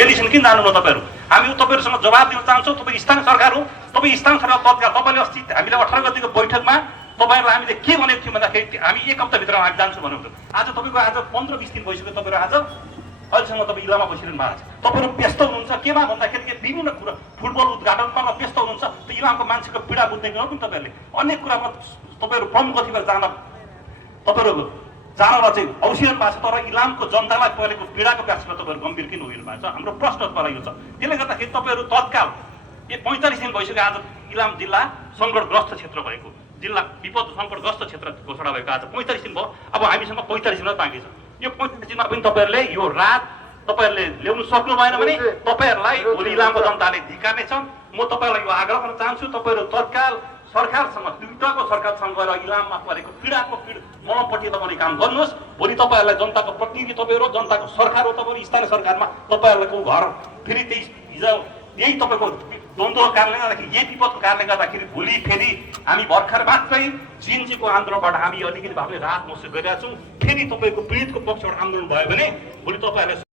डेलिसन किन जानु न तपाईँहरू? हामी तपाईँहरूसँग जवाब दिन चाहन्छौँ। तपाईँ स्थानीय सरकार हो, तपाईँ स्थानीय सरकार तत्काल। तपाईँले अस्ति हामीले 18 गतिको बैठकमा तपाईँहरूलाई हामीले के भनेको थियौँ भन्दाखेरि हामी 1 हप्ताभित्रमा हामी जान्छौँ भनेको थियो। आज तपाईँको आज 15-20 दिन भइसक्यो, तपाईँहरू आज अहिलेसम्म तपाईँ इलाममा बसिरहनु भएको छ। तपाईँहरू व्यस्त हुनुहुन्छ केमा भन्दाखेरि विभिन्न कुरा फुटबल उद्घाटनमा व्यस्त हुनुहुन्छ। त्यो इलामको मान्छेको पीडा बुझ्दै नहुनु तपाईँहरूले। अन्य कुरामा तपाईँहरू प्रमुख गतिमा तपाईँहरू जानलाई चाहिँ औसिरहनु भएको छ। तर इलामको जनतालाई परेको पीडाको प्रश्नमा तपाईँहरू गम्भीर किन होइरहनु भएको छ? हाम्रो प्रश्न तपाईँलाई यो छ। त्यसले गर्दाखेरि तपाईँहरू तत्काल 45 दिन भइसक्यो आज इलाम जिल्ला सङ्कटग्रस्त क्षेत्र भएको, जिल्ला विपद सङ्कटग्रस्त क्षेत्र घोषणा भएको आज 45 दिन भयो। अब हामीसँग 45 दिन बाँकी छ। यो 45 दिनमा पनि तपाईँहरूले यो रात तपाईँहरूले ल्याउनु सक्नु भएन भने तपाईँहरूलाई भोलि इलामको जनताले धिक्कार्ने छन्। म तपाईँलाई यो आग्रह गर्न चाहन्छु, तपाईँहरू तत्काल सरकारसँग, दुईटाको सरकारसँग गएर इलाममा परेको पीडाको मपट्टि तपाईँले काम गर्नुहोस्। भोलि तपाईँहरूलाई जनताको प्रतिनिधि तपाईँहरू, जनताको सरकार हो, तपाईँहरू स्थानीय सरकारमा तपाईँहरूको घर फेरि यही तपाईँको द्वन्द्वको कारणले गर्दाखेरि, यही विपदको कारणले गर्दाखेरि भोलि फेरि हामी भर्खर मात्रै जिएनजीको आन्दोलनबाट हामी अलिकति भए पनि राहत महसुस गरिरहेका छौँ। फेरि तपाईँको पीडितको पक्षबाट आन्दोलन भयो भने भोलि तपाईँहरूलाई